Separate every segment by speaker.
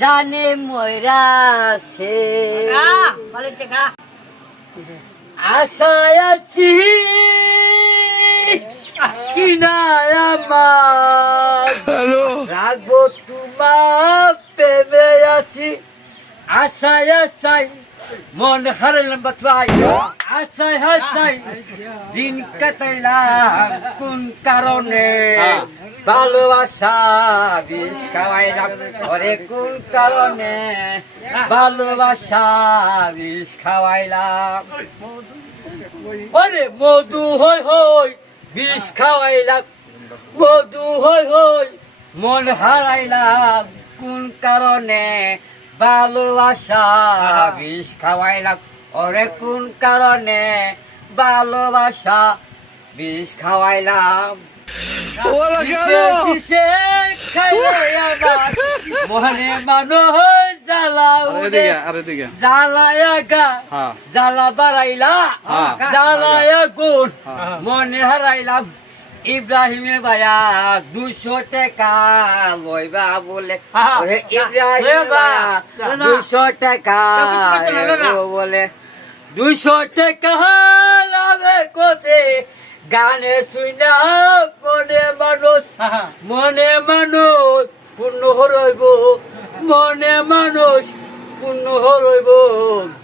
Speaker 1: জানে ময়রাছে আশায় আছি কিনায় আমার। রাখব তোমার প্রেমে আছি। আশায় আশাই মন হারালাম বাতলাই আশায় হাসাই দিন কাটাইলাম কোন কারণে? ভালোবাসা বিষ খাওয়াইলাম ওরে কোন কারণে? ভালোবাসা বিষ খাওয়াইলাম ওরে মধু হই হই বিষ খাওয়াইলাম মধু হই হই মন হারাইলাম। কোন কারণে? ভালোবাসা বিষ খাওয়াইলাম ওরে কোন কারণে? ভালোবাসা বিষ খাওয়াইলাম মনে জ্বালা বাড়াইলা। জ্বালায়া গুণ হারাইলাম ইব্রাহিমে ভাইয়া দুশো টাকা লইবা বলে ইব্রাহিম দুশো টাকা বলে দুশো টাকা লাভে কোথে গানে শুনা মনে মানুষ মনে মানুষ পূর্ণ হরইব মনে মানুষ পূর্ণ হরইব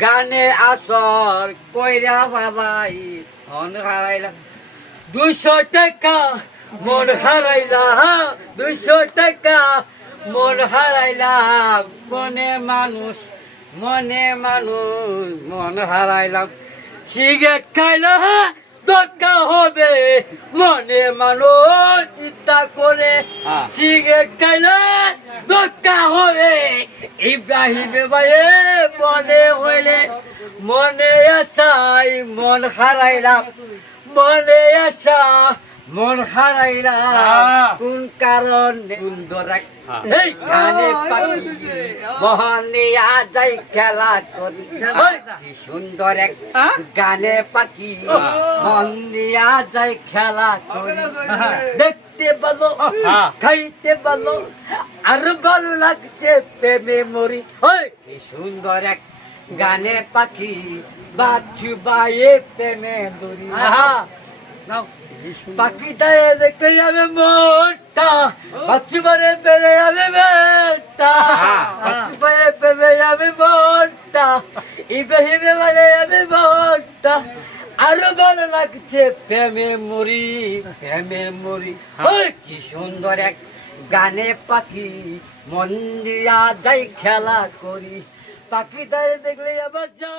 Speaker 1: গানে আসর কইরা বাবাই মন হারাইলা। দুইশো টাকা মন হারাইলাম দুইশো টাকা মন হারাইলাম মনে মানুষ মনে মানুষ মন হারাইলাম। সিগারেট খাইলাম দরকা হবে। মনে মানুষ চিন্তা করে
Speaker 2: হ্যাঁ।
Speaker 1: সিগারেট খাইলে দরকা হবে। ইব্রাহিম ভাইয়ে মনে হইলে মনে আসাই মন হারাইলাম। মনে আসা মন হারাইলাম কোন কারণ? এই কানে পাখি। যাই খেলা করি। কি সুন্দর এক গানে পাখি। মন দিয়া যাই খেলা করি। দেখতে ভালো খাইতে ভালো আর ভালো লাগছে প্রেমে মরি। কি সুন্দর এক গানে পাখি বাচ্চু বাইয়ে প্রেমে দড়ি দায়ে দেখতে যাবে মোটা বাচ্চু বারে পেরে যাবে বেটা। বাচ্চু বারে পেরে যাবে মোটা ইব্রাহিমে বারে যাবে মোটা। আরও ভালো লাগছে প্রেমে মরি প্রেমে মরি ওই কি সুন্দর এক গানে পাখি মন দিয়া যাই খেলা করি। পাখি দায়ে দেখলে আবার যা